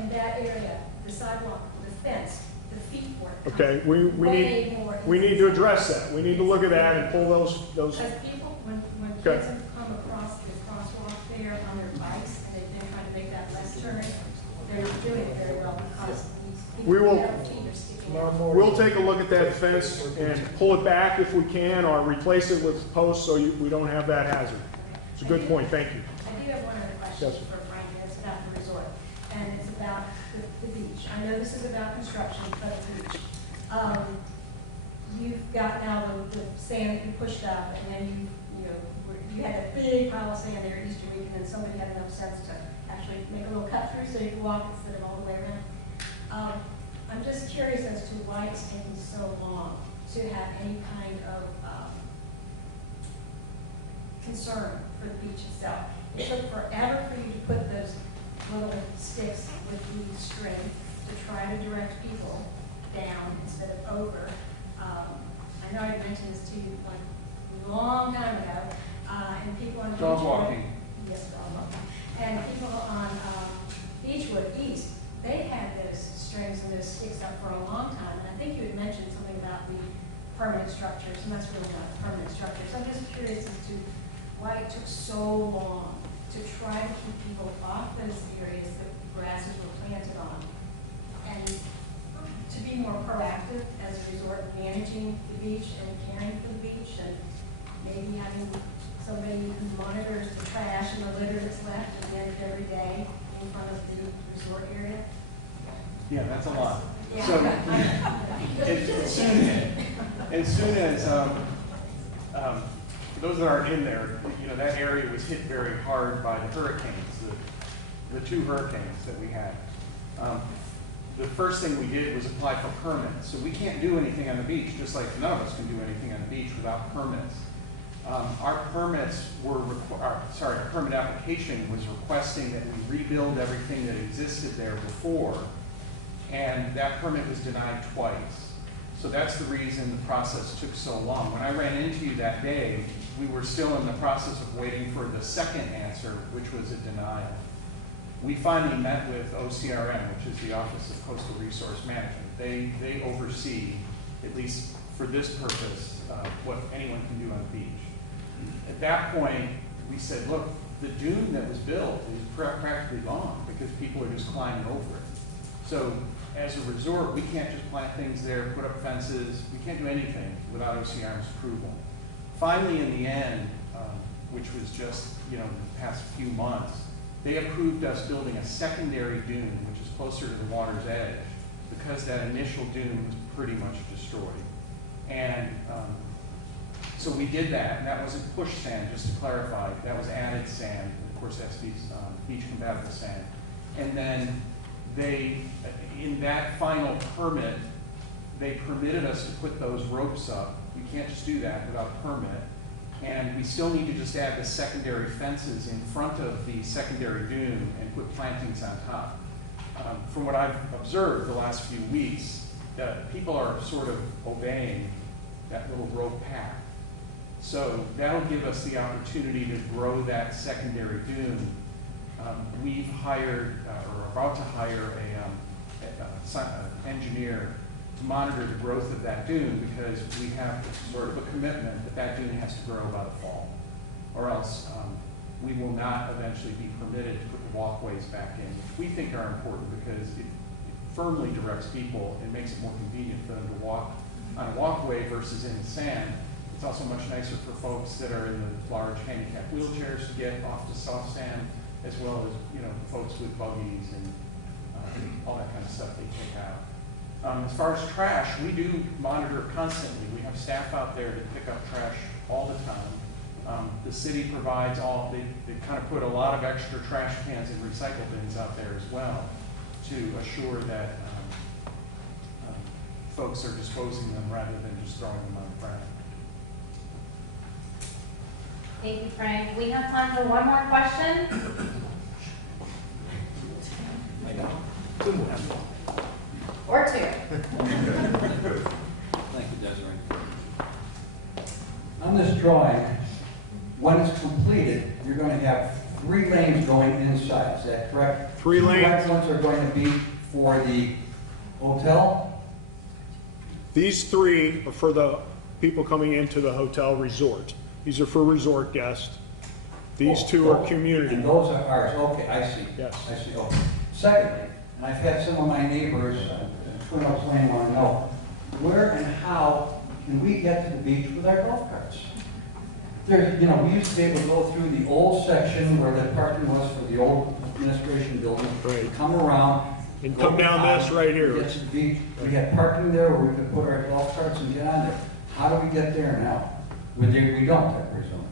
And that area, the sidewalk, the fence, the feet work. Okay, we need to address that. We need to look at that and pull those. Because people, when Okay. kids have come across the crosswalk there on their bikes and they've been trying to make that left turn, they're doing it very well because these people We will- their feet are sticking out. We'll take a look at that fence and pull it back if we can, or replace it with posts so we don't have that hazard. It's a good point, thank you. I do have one other question Yes. for Frank, and it's about the resort, and it's about the beach. I know this is about construction, but the beach. You've got now the sand that you pushed up, and then you had a big pile of sand there Easter week, and then somebody had enough sense to actually make a little cut through so you could walk instead of all the way around. I'm just curious as to why it's taking so long to have any kind of concern for the beach itself. It took forever for you to put those little sticks with the string to try to direct people down instead of over. I know I mentioned this to you like a long time ago, and people on Dog Beechwood- walking. Yes, dog walking. And people on Beechwood East, they had those strings and those sticks up for a long time. And I think you had mentioned something about the permanent structures, and that's really not permanent structures. I'm just curious as to why it took so long to try to keep people off those areas that grasses were planted on, and to be more proactive as a resort of managing the beach and caring for the beach, and maybe having somebody who monitors the trash and the litter that's left at the end of every day in front of the resort area. Yeah, that's a lot. Yeah. So, as soon as for those that aren't in there, that area was hit very hard by the hurricanes, the two hurricanes that we had. The first thing we did was apply for permits. So we can't do anything on the beach, just like none of us can do anything on the beach without permits. Our permits were, our permit application was requesting that we rebuild everything that existed there before, and that permit was denied twice. So that's the reason the process took so long. When I ran into you that day, we were still in the process of waiting for the second answer, which was a denial. We finally met with OCRM, which is the Office of Coastal Resource Management. They oversee, at least for this purpose, what anyone can do on the beach. At that point, we said, look, the dune that was built is practically gone because people are just climbing over it. So as a resort, we can't just plant things there, put up fences, we can't do anything without OCR's approval. Finally, in the end, which was just, the past few months, they approved us building a secondary dune, which is closer to the water's edge, because that initial dune was pretty much destroyed. And so we did that, and that wasn't push sand, just to clarify. That was added sand. Of course, that's beach compatible sand. And then they, in that final permit, they permitted us to put those ropes up. You can't just do that without a permit. And we still need to just add the secondary fences in front of the secondary dune and put plantings on top. From what I've observed the last few weeks, people are sort of obeying that little rope path. So that'll give us the opportunity to grow that secondary dune. We've hired, or are about to hire an engineer to monitor the growth of that dune, because we have sort of a commitment that that dune has to grow by the fall, or else we will not eventually be permitted to put the walkways back in, which we think are important because it firmly directs people and makes it more convenient for them to walk on a walkway versus in the sand. It's also much nicer for folks that are in the large handicapped wheelchairs to get off the soft sand, as well as folks with buggies and all that kind of stuff they take out. As far as trash, we do monitor constantly. We have staff out there to pick up trash all the time. The city provides they kind of put a lot of extra trash cans and recycle bins out there as well to assure that folks are disposing them rather than just throwing them on the ground. Thank you, Frank. We have time for one more question. Or two. Thank you, Desiree. On this drawing, when it's completed, you're going to have 3 lanes going inside, is that correct? 3 lanes. 2 right ones are going to be for the hotel? These 3 are for the people coming into the hotel resort. These are for resort guests. These 2 are community. And those are ours, okay, I see. Yes. I see, okay. Secondly, and I've had some of my neighbors, Twin Oaks Lane, want to know, where and how can we get to the beach with our golf carts? There, we used to be able to go through the old section where the parking was for the old administration building. Right. Come around. And come down this right here. Get to the beach. We had parking there where we could put our golf carts and get on there. How do we get there now? We don't, I presume.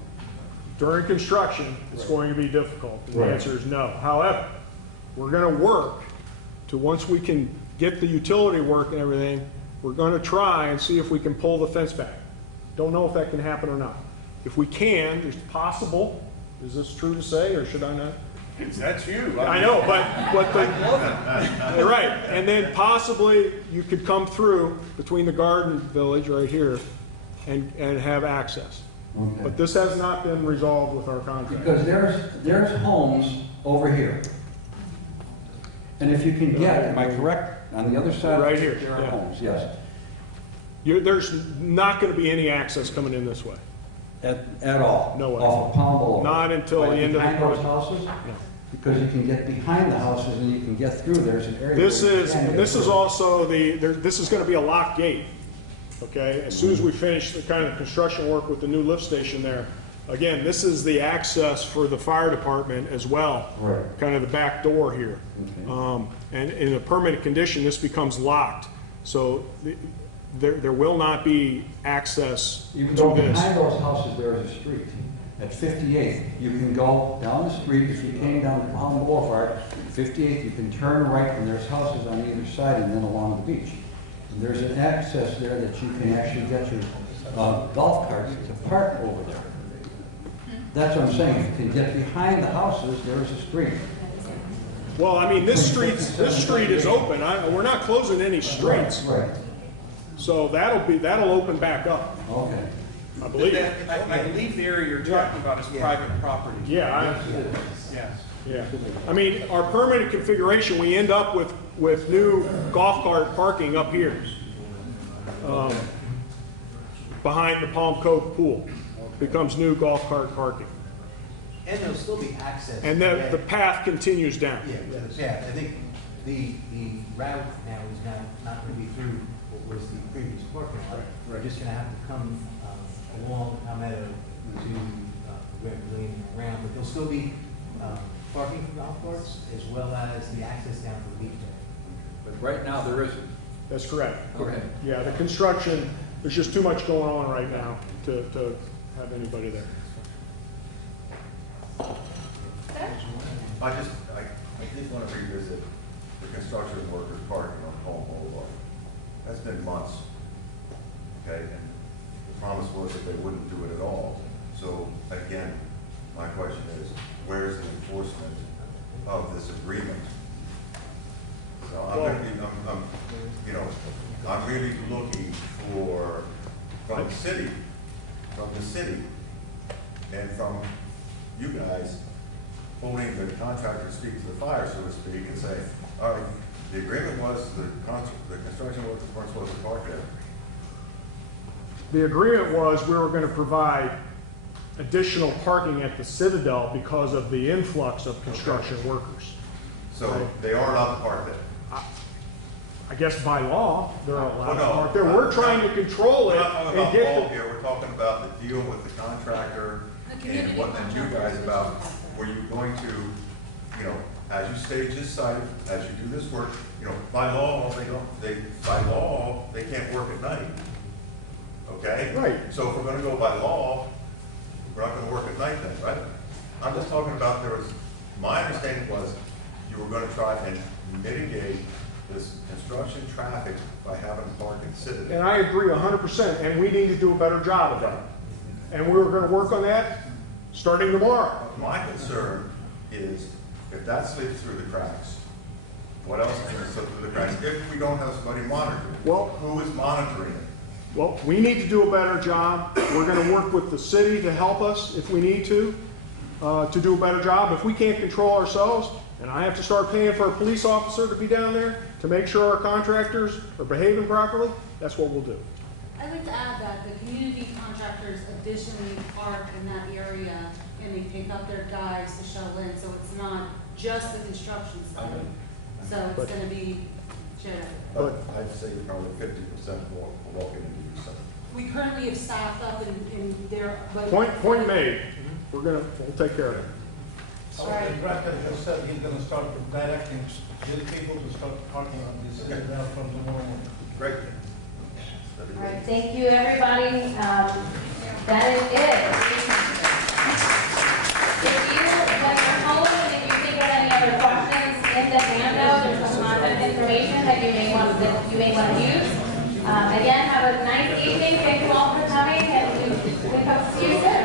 During construction, it's going to be difficult. The answer is no. However, we're going to work to, once we can get the utility work and everything, we're going to try and see if we can pull the fence back. Don't know if that can happen or not. If we can, it's possible. Is this true to say, or should I not? That's you. I know, but you're right. And then possibly you could come through between the garden village right here and have access. Okay. But this has not been resolved with our contract. Because there's homes over here. And if you can get, am I correct? On the other side Right of here, there are yeah. homes, yes. There's not going to be any access coming in this way. At all? No way. Off of Palm Boulevard? Not until the end of the Behind those project. houses? No. Because you can get behind the houses and you can get through. There's an area. This where you is can get this is through. also this is going to be a locked gate. Okay, as soon as we finish the kind of construction work with the new lift station there, again, this is the access for the fire department as well. Right. Kind of the back door here. Okay. And in a permanent condition, this becomes locked. So there will not be access You can to go this. behind those houses, there is a street. At 58th, you can go down the street. If you came down Palm Boulevard, 58th, you can turn right, and there's houses on either side, and then along the beach. And there's an access there that you can actually get your golf carts to park over there. That's what I'm saying. If you can get behind the houses, there's a street. Well, I mean, this street is open. We're not closing any streets. Right. So that'll open back up. Okay. I believe. I believe the area you're talking about is private property. Yeah. Yes. Yeah. I mean, our permanent configuration, we end up with new golf cart parking up here, behind the Palm Cove pool. Becomes new golf cart parking. And there'll still be access. And then the path continues down. Yeah, the path. I think the route now is now not going to be through what was the previous parking lot. We're just going to have to come along Palmetto to Grand Pavilion and around, but there'll still be parking for golf carts as well as the access down to the beach. But right now, there isn't. That's correct. Okay. Yeah, the construction, there's just too much going on right now to have anybody there. I did want to revisit the construction workers parking on Palm Boulevard. That's been months, okay? And the promise was that they wouldn't do it at all. So again, my question is, where's the enforcement of this agreement? So I'm gonna be, I'm really looking for, from the city, and from you guys, holding the contractor's feet to the fire, so to speak, and say, all right, the agreement was the construction workers weren't supposed to park there. The agreement was we were going to provide additional parking at the Citadel because of the influx of construction workers. So Right. they are allowed to park there. I guess by law, they're allowed to no, park there. We're trying to control it We're not talking and about get Paul the. here, we're talking about the deal with the contractor and what then you guys about, were you going to, as you stage this site, as you do this work, by law, they can't work at night. Okay? Right. So if we're gonna go by law, we're not gonna work at night then, right? I'm just talking about my understanding was you were gonna try and mitigate this construction traffic by having parking Citadel. And I agree 100%, and we need to do a better job of that. And we're going to work on that starting tomorrow. My concern is if that slips through the cracks, what else is gonna slip through the cracks if we don't have somebody monitoring it? Well, who is monitoring it? Well, we need to do a better job. We're going to work with the city to help us if we need to do a better job. If we can't control ourselves, and I have to start paying for a police officer to be down there to make sure our contractors are behaving properly, that's what we'll do. I'd like to add that the community contractors additionally park in that area and they pick up their guys to shuttle in, so it's not just the construction site. So it's gonna be shared. But I'd say probably 50% more walking into your site. We currently have staffed up in there, but. Point made. We'll take care of it. So the director just said he's gonna start directing his people to start parking on this area from tomorrow morning. Great. All right, thank you, everybody. That is it. If you, when you're home, and if you think of any other questions, in the handout, there's some contact information that you may want to use. Again, have a nice evening. Thank you all for coming, and we hope to see you soon.